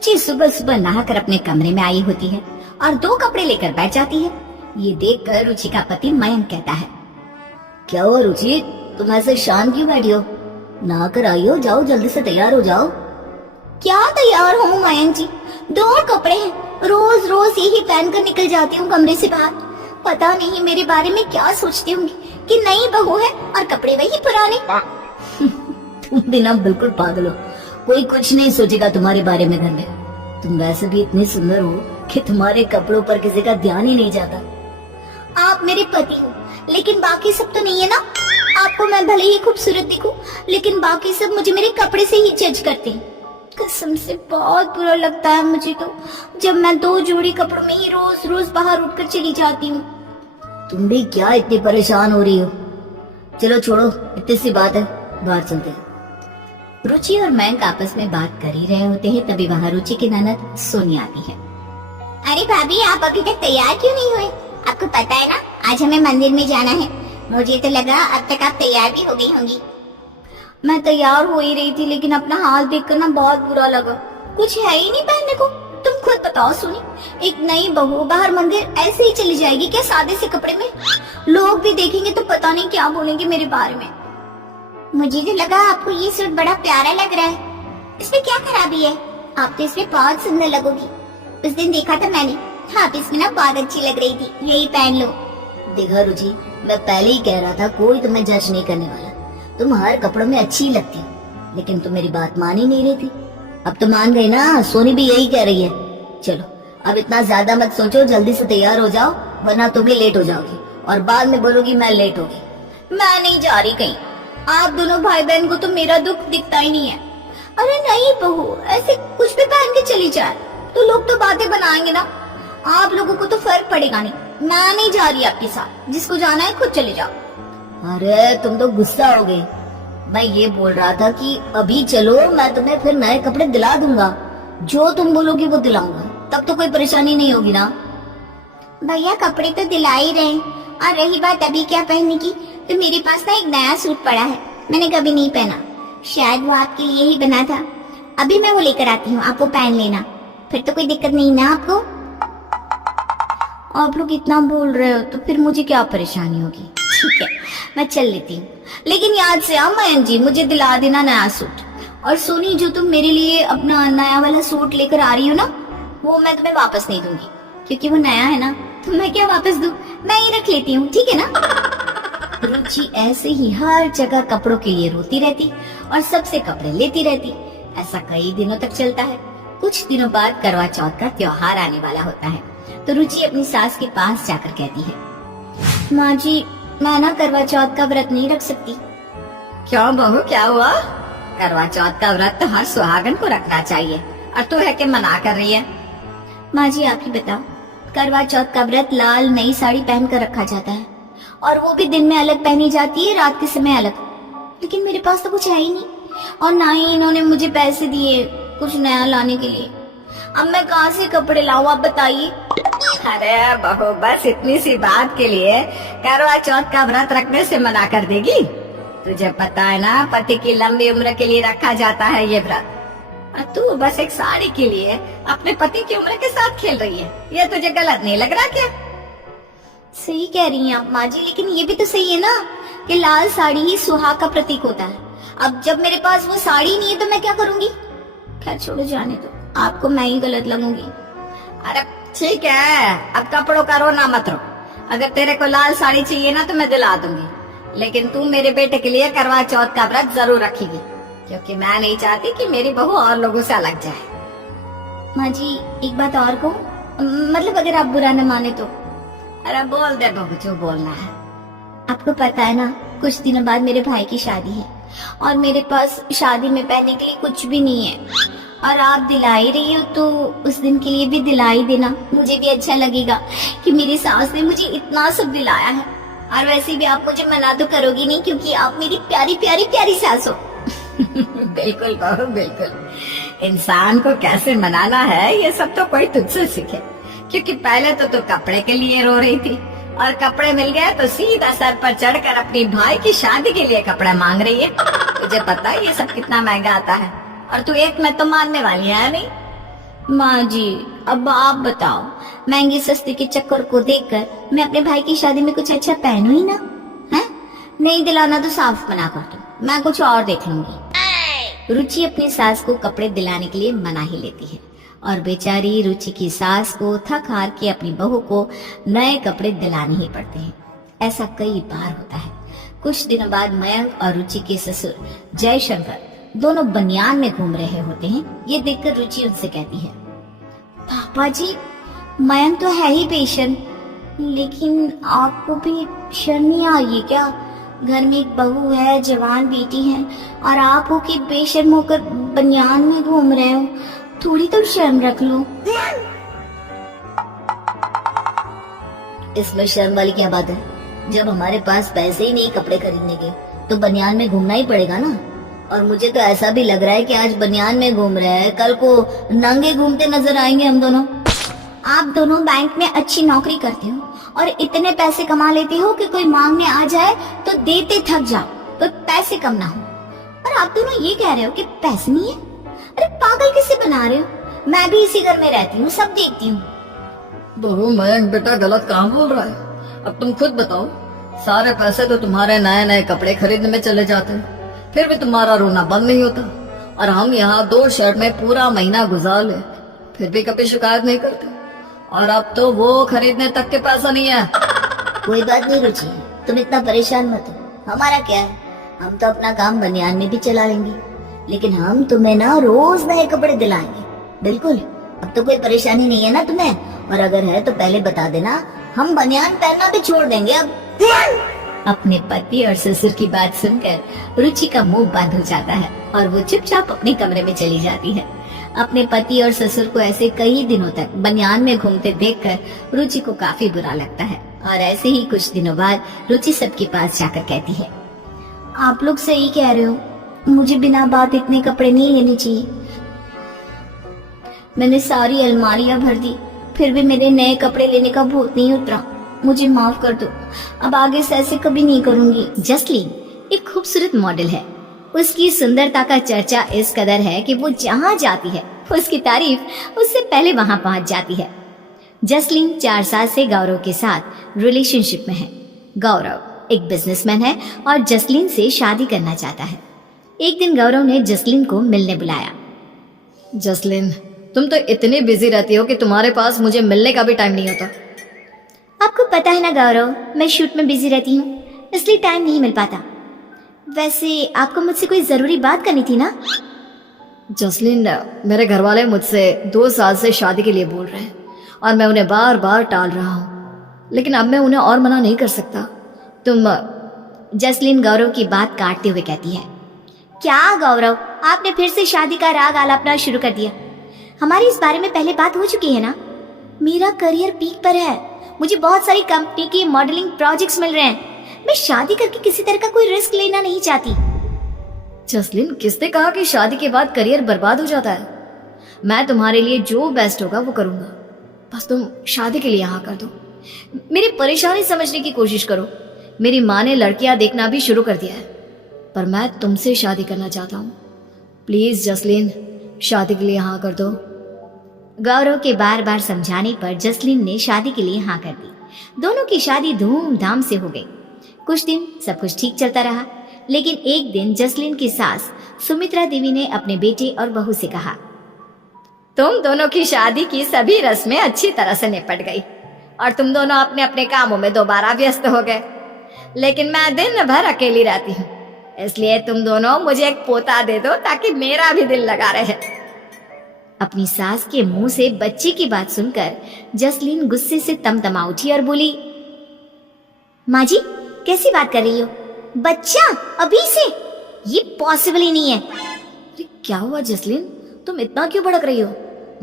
रुचि सुबह सुबह नहाकर अपने कमरे में आई होती है और दो कपड़े लेकर बैठ जाती है। ये देखकर रुचि का पति मयंक कहता है, क्या हुआ रुचि, तुम ऐसे शांत क्यों बैठी हो? नहाकर आई हो, जाओ जल्दी से तैयार हो जाओ। क्या तैयार हूँ मयंक जी, दो कपड़े हैं, रोज रोज यही पहनकर निकल जाती हूँ कमरे से बाहर। पता नहीं मेरे बारे में क्या सोचती होंगी कि नई बहू है और कपड़े वही पुराने। तुम भी ना बिल्कुल पागल हो, कोई कुछ नहीं सोचेगा तुम्हारे बारे में घर में। तुम वैसे भी इतनी सुंदर हो कि तुम्हारे कपड़ों पर किसी का ध्यान ही नहीं जाता। आप मेरे पति हो लेकिन बाकी सब तो नहीं है ना। आपको मैं भले ही खूबसूरत दिखूं लेकिन बाकी सब मुझे मेरे कपड़े से ही जज करते हैं। कसम से बहुत बुरा लगता है मुझे तो, जब मैं दो जोड़ी कपड़ों में ही रोज रोज बाहर उठकर चली जाती हूँ। तुम भी क्या इतनी परेशान हो रही हो? चलो छोड़ो, इतनी सी बात है, बाहर चलते हैं। रुचि और मयंक आपस में बात कर ही रहे होते हैं, तभी वहाँ रुचि की ननद सोनी आती है। अरे भाभी, आप अभी तक तैयार क्यों नहीं हुए? आपको पता है ना आज हमें मंदिर में जाना है। मुझे तो लगा अब तक आप तैयार भी हो गई होंगी। मैं तैयार हो ही रही थी लेकिन अपना हाल देखकर ना बहुत बुरा लगा। कुछ है ही नहीं पहनने को। तुम खुद बताओ सोनी, एक नई बहू बाहर मंदिर ऐसे ही चली जाएगी क्या सादे से कपड़े में? लोग भी देखेंगे तो पता नहीं क्या बोलेंगे मेरे बारे में। मुझे तो लगा आपको ये सूट बड़ा प्यारा लग रहा है, इसमें क्या खराबी है? आप तो इसमें बहुत सुंदर लगोगी। उस दिन देखा था मैंने, आप इसमें ना बहुत अच्छी लग रही थी, यही पहन लो। देखा रुचि, मैं पहले ही कह रहा था कोई तुम्हें जज नहीं करने वाला। तुम हर कपड़ों में अच्छी लगती हो, लेकिन तुम मेरी बात मान ही नहीं रही थी। अब तो मान गई ना, सोनी भी यही कह रही है। चलो अब इतना ज्यादा मत सोचो, जल्दी से तैयार हो जाओ वरना तुम भी लेट हो जाओगी और बाद में बोलोगी मैं लेट हो गई। मैं नहीं जा रही कहीं। आप दोनों भाई बहन को तो मेरा दुख दिखता ही नहीं है। अरे नहीं बहू, ऐसे कुछ भी पहन के चली जाए तो लोग तो बातें बनाएंगे ना। आप लोगों को तो फर्क पड़ेगा नहीं। मैं नहीं जा रही आपके साथ, जिसको जाना है खुद चले जाओ। अरे तुम तो गुस्सा हो गई। मैं ये बोल रहा था कि अभी चलो, मैं तुम्हें फिर नए कपड़े दिला दूंगा। जो तुम बोलोगी वो दिलाऊंगा, तब तो कोई परेशानी नहीं होगी ना। भैया कपड़े तो दिला ही रहे, और रही बात अभी क्या पहनने की, तो मेरे पास ना एक नया सूट पड़ा है, मैंने कभी नहीं पहना। शायद वो आपके लिए ही बना था। अभी मैं वो लेकर आती हूँ, आप वो पहन लेना, फिर तो कोई दिक्कत नहीं ना आपको। आप लोग इतना बोल रहे हो तो फिर मुझे क्या परेशानी होगी। ठीक है, मैं चल लेती हूँ, लेकिन याद से आओ मयंक जी, मुझे दिला देना नया सूट। और सोनी, जो तुम मेरे लिए अपना नया वाला सूट लेकर आ रही हो ना, वो मैं तुम्हें वापस नहीं दूंगी, क्योंकि वो नया है ना, तो मैं क्या वापस दूं, मैं ही रख लेती हूँ, ठीक है ना। रुचि ऐसे ही हर जगह कपड़ों के लिए रोती रहती और सबसे कपड़े लेती रहती। ऐसा कई दिनों तक चलता है। कुछ दिनों बाद करवा चौथ का त्योहार आने वाला होता है, तो रुचि अपनी सास के पास जाकर कहती है, माँ जी, मैं ना करवा चौथ का व्रत नहीं रख सकती। क्यों बहू, क्या हुआ? करवा चौथ का व्रत तो हर सुहागन को रखना चाहिए, और तू है कि मना कर रही है? माँ जी आप ही बताओ, करवा चौथ का व्रत लाल नई साड़ी पहन कर रखा जाता है, और वो भी दिन में अलग पहनी जाती है, रात के समय अलग। लेकिन मेरे पास तो कुछ है ही नहीं, और ना ही इन्होंने मुझे पैसे दिए कुछ नया लाने के लिए। अब मैं कहाँ से कपड़े लाऊं, आप बताइए। अरे बहू, बस इतनी सी बात के लिए करवा चौथ का व्रत रखने से मना कर देगी? तुझे पता है ना, पति की लंबी उम्र के लिए रखा जाता है ये व्रत, और तू बस एक साड़ी के लिए अपने पति की उम्र के साथ खेल रही है। ये तुझे गलत नहीं लग रहा क्या? सही कह रही हैं आप माँ जी, लेकिन ये भी तो सही है ना कि लाल साड़ी ही सुहाग का प्रतीक होता है। अब जब मेरे पास वो साड़ी नहीं है तो मैं क्या करूंगी? खैर छोड़ो, जाने दो, आपको मैं ही गलत लगूंगी। अरे ठीक है, अब कपड़ों का रोना मत रो। अगर तेरे को लाल साड़ी चाहिए ना तो मैं दिला दूंगी, लेकिन तू मेरे बेटे के लिए करवा चौथ का व्रत जरूर रखेगी, क्योंकि मैं नहीं चाहती कि मेरी बहू और लोगों से अलग जाए। माँ जी एक बात और कहूँ, मतलब अगर आप बुरा न माने तो। अरे बोल दे बहू, जो बोलना है। आपको पता है ना, कुछ दिनों बाद मेरे भाई की शादी है, और मेरे पास शादी में पहनने के लिए कुछ भी नहीं है, और आप दिला ही रही हो तो उस दिन के लिए भी दिला ही देना। मुझे भी अच्छा लगेगा कि मेरी सास ने मुझे इतना सब दिलाया है, और वैसे भी आप मुझे मना तो करोगी नहीं, क्योंकि आप मेरी प्यारी प्यारी प्यारी सास हो। बिल्कुल बहू बिल्कुल, इंसान को कैसे मनाना है ये सब तो कोई तुझसे सीखे, क्योंकि पहले तो तू कपड़े के लिए रो रही थी, और कपड़े मिल गए तो सीधा सर पर चढ़कर अपनी भाई की शादी के लिए कपड़ा मांग रही है। तुझे पता है ये सब कितना महंगा आता है, और तू एक में तो मानने वाली है नहीं। माँ जी, अब आप बताओ, महंगी सस्ती के चक्कर को देखकर मैं अपने भाई की शादी में कुछ अच्छा पहनूं ही ना? है? नहीं दिलाना तो साफ मना कर दो, मैं कुछ और देख लूंगी। रुचि अपनी सास को कपड़े दिलाने के लिए मना ही लेती है और बेचारी रुचि की सास को थक हार के अपनी बहू को नए कपड़े दिलाने ही पड़ते हैं। ऐसा कई बार होता है। कुछ दिनों बाद मयंक और रुचि के ससुर जयशंकर दोनों बनियान में घूम रहे होते हैं। ये देखकर रुचि उनसे कहती है, पापा जी, मयंक तो है ही पेशेंट, लेकिन आपको भी शर्म नहीं आई क्या? घर में एक बहू है, जवान बेटी है, और आप हो कि बेशर्म होकर बनियान में घूम रहे हो। थोड़ी तो शर्म रख लो। इसमें शर्म वाली क्या बात है? जब हमारे पास पैसे ही नहीं कपड़े खरीदने के, तो बनियान में घूमना ही पड़ेगा ना। और मुझे तो ऐसा भी लग रहा है कि आज बनियान में घूम रहे हैं, कल को नंगे घूमते नजर आएंगे हम दोनों। आप दोनों बैंक में अच्छी नौकरी करते हो और इतने पैसे कमा लेते हो कि कोई मांगने आ जाए तो देते थक जाओ, तो पैसे कम ना हो। और आप दोनों ये कह रहे हो कि पैसे नहीं है? अरे पागल किसे बना रहे हो? मैं भी इसी घर में रहती हूँ, सब देखती हूँ। बहू मयंक बेटा गलत कहाँ बोल रहा है? अब तुम खुद बताओ, सारे पैसे तो तुम्हारे नए नए कपड़े खरीदने में चले जाते हैं, फिर भी तुम्हारा रोना बंद नहीं होता। और हम यहाँ 2 शर्ट में पूरा महीना गुजार ले, फिर भी कभी शिकायत नहीं करते। और अब तो वो खरीदने तक के पैसा नहीं है। कोई बात नहीं रुचि, तुम इतना परेशान मत हो। हमारा क्या है, हम तो अपना काम बनियान में भी चला लेंगे, लेकिन हम तुम्हें ना रोज नए कपड़े दिलाएंगे। बिल्कुल, अब तो कोई परेशानी नहीं है ना तुम्हें? और अगर है तो पहले बता देना, हम बनियान पहनना भी छोड़ देंगे अब। अपने पति और ससुर की बात सुनकर रुचि का मुंह बंद हो जाता है और वो चुपचाप अपने कमरे में चली जाती है। अपने पति और ससुर को ऐसे कई दिनों तक बनियान में घूमते देखकर रुचि को काफी बुरा लगता है। और ऐसे ही कुछ दिनों बाद रुचि सबके पास जाकर कहती है, आप लोग सही कह रहे हो, मुझे बिना बात इतने कपड़े नहीं लेने चाहिए। मैंने सारी अलमारियां भर दी, फिर भी मेरे नए कपड़े लेने का भूत नहीं उतरा। मुझे माफ कर दो, अब आगे से ऐसे कभी नहीं करूंगी। जसलीन एक खूबसूरत मॉडल है। उसकी सुंदरता का चर्चा इस कदर है कि वो जहाँ जाती है उसकी तारीफ उससे पहले वहाँ पहुँच जाती है। जसलीन 4 साल से गौरव के साथ रिलेशनशिप में है। गौरव एक बिजनेसमैन है और जसलीन से शादी करना चाहता है। एक दिन गौरव ने जसलीन को मिलने बुलाया। जसलीन, तुम तो इतनी बिजी रहती हो कि तुम्हारे पास मुझे मिलने का भी टाइम नहीं होता। आपको पता है ना गौरव, मैं शूट में बिजी रहती हूँ, इसलिए टाइम नहीं मिल पाता। वैसे आपको मुझसे कोई जरूरी बात करनी थी ना? जसलीन, मेरे घर वाले मुझसे 2 साल से शादी के लिए बोल रहे हैं और मैं उन्हें बार बार टाल रहा हूँ, लेकिन अब मैं उन्हें और मना नहीं कर सकता। जसलीन गौरव की बात काटते हुए कहती है, क्या गौरव, आपने फिर से शादी का राग आलापना शुरू कर दिया? हमारी इस बारे में पहले बात हो चुकी है ना? मेरा करियर पीक पर है, मुझे बहुत सारी कंपनी के मॉडलिंग प्रोजेक्ट्स मिल रहे हैं। मैं शादी करके किसी तरह का कोई रिस्क लेना नहीं चाहती। जसलीन, किसने कहा कि शादी के बाद करियर बर्बाद हो जाता है? मैं तुम्हारे लिए जो बेस्ट होगा वो करूंगा, बस तुम शादी के लिए हाँ कर दो। मेरी परेशानी समझने की कोशिश करो। मेरी माँ ने लड़कियां देखना भी शुरू कर दिया है, पर मैं तुमसे शादी करना चाहता हूँ। प्लीज जसलीन, शादी के लिए हाँ कर दो। गौरव के बार बार समझाने पर जसलीन ने शादी के लिए हाँ कर दी। दोनों की शादी धूमधाम से हो गई। कुछ दिन सब कुछ ठीक चलता रहा, लेकिन एक दिन जसलीन की सास सुमित्रा देवी ने अपने बेटे और बहू से कहा, तुम दोनों की शादी की सभी रस्में अच्छी तरह से निपट गई और तुम दोनों अपने अपने कामों में दोबारा व्यस्त हो गए, लेकिन मैं दिन भर अकेली रहती हूँ, इसलिए तुम दोनों मुझे एक पोता दे दो ताकि मेरा भी दिल लगा रहे। अपनी सास के मुंह से बच्चे की बात सुनकर जसलीन गुस्से से तमतमा उठी और बोली, माँ जी कैसी बात कर रही हो? बच्चा अभी से? ये पॉसिबल ही नहीं है। अरे क्या हुआ जसलीन, तुम इतना क्यों भड़क रही हो?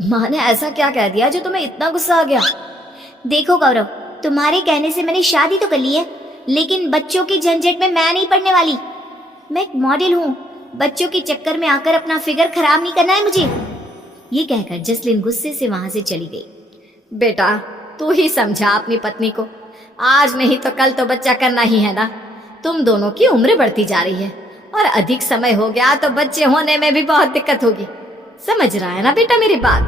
माँ ने ऐसा क्या कह दिया जो तुम्हें इतना गुस्सा आ गया? देखो गौरव, तुम्हारे कहने से मैंने शादी तो कर ली है, लेकिन बच्चों के झंझट में मैं नहीं पड़ने वाली। मैं एक मॉडल हूँ, बच्चों के चक्कर में आकर अपना फिगर खराब नहीं करना है मुझे। ये कहकर जसलीन गुस्से से वहां से चली गई। बेटा, तू ही समझा अपनी पत्नी को, आज नहीं तो कल तो बच्चा करना ही है ना। तुम दोनों की उम्र बढ़ती जा रही है और अधिक समय हो गया तो बच्चे होने में भी बहुत दिक्कत होगी। समझ रहा है ना बेटा मेरी बात?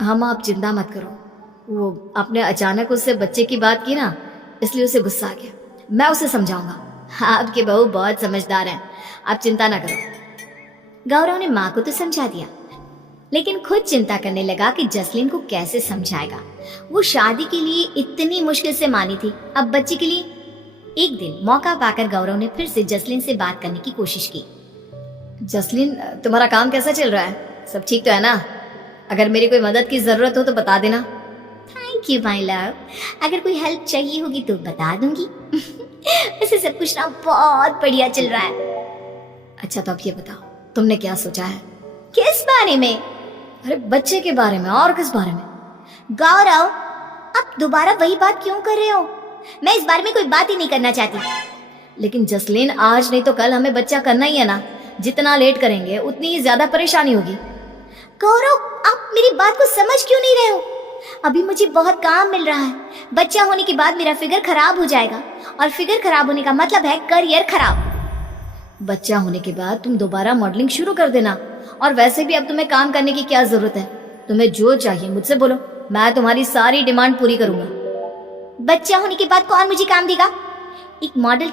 हम आप चिंता मत करो। वो आपने अचानक उससे बच्चे की बात की ना, इसलिए उसे गुस्सा आ गया। मैं उसे समझाऊंगा। आपकी बहू बहुत समझदार है, आप चिंता ना करो। गौरव ने माँ को तो समझा दिया, लेकिन खुद चिंता करने लगा कि जसलीन को कैसे समझाएगा। वो शादी के लिए इतनी मुश्किल से मानी थी, अब बच्चे के लिए। एक दिन मौका पाकर गौरव ने फिर से जसलीन से बात करने की कोशिश की। जसलीन, तुम्हारा काम कैसा चल रहा है? सब ठीक तो है ना? अगर मेरी कोई मदद की जरूरत हो तो बता देना। थैंक यू माय लव, अगर कोई हेल्प चाहिए होगी तो बता दूंगी। वैसे सब कुछ ना बहुत बढ़िया चल रहा है। अच्छा तो अब ये बताओ, तुमने क्या सोचा है? किस बारे में? अरे बच्चे के बारे में। और किस बारे में? गौरव, आप दोबारा वही बात क्यों कर रहे हो? मैं इस बारे में कोई बात ही नहीं करना चाहती। लेकिन जसलीन, आज नहीं तो कल हमें बच्चा करना ही है ना। जितना लेट करेंगे उतनी ही ज्यादा परेशानी होगी। गौरव, आप मेरी बात को समझ क्यों नहीं रहे हो? अभी मुझे बहुत काम मिल रहा है। बच्चा होने के बाद मेरा फिगर खराब हो जाएगा, और फिगर खराब होने का मतलब है करियर खराब। बच्चा होने के बाद तुम दोबारा मॉडलिंग शुरू कर देना। और वैसे भी अब तुम्हें काम करने की क्या जरूरत है? तुम्हें जो चाहिए मुझसे बोलो, मैं तुम्हारी सारी डिमांड पूरी करूंगा। बच्चा होने के बाद कौन मुझे काम देगा? एक मॉडल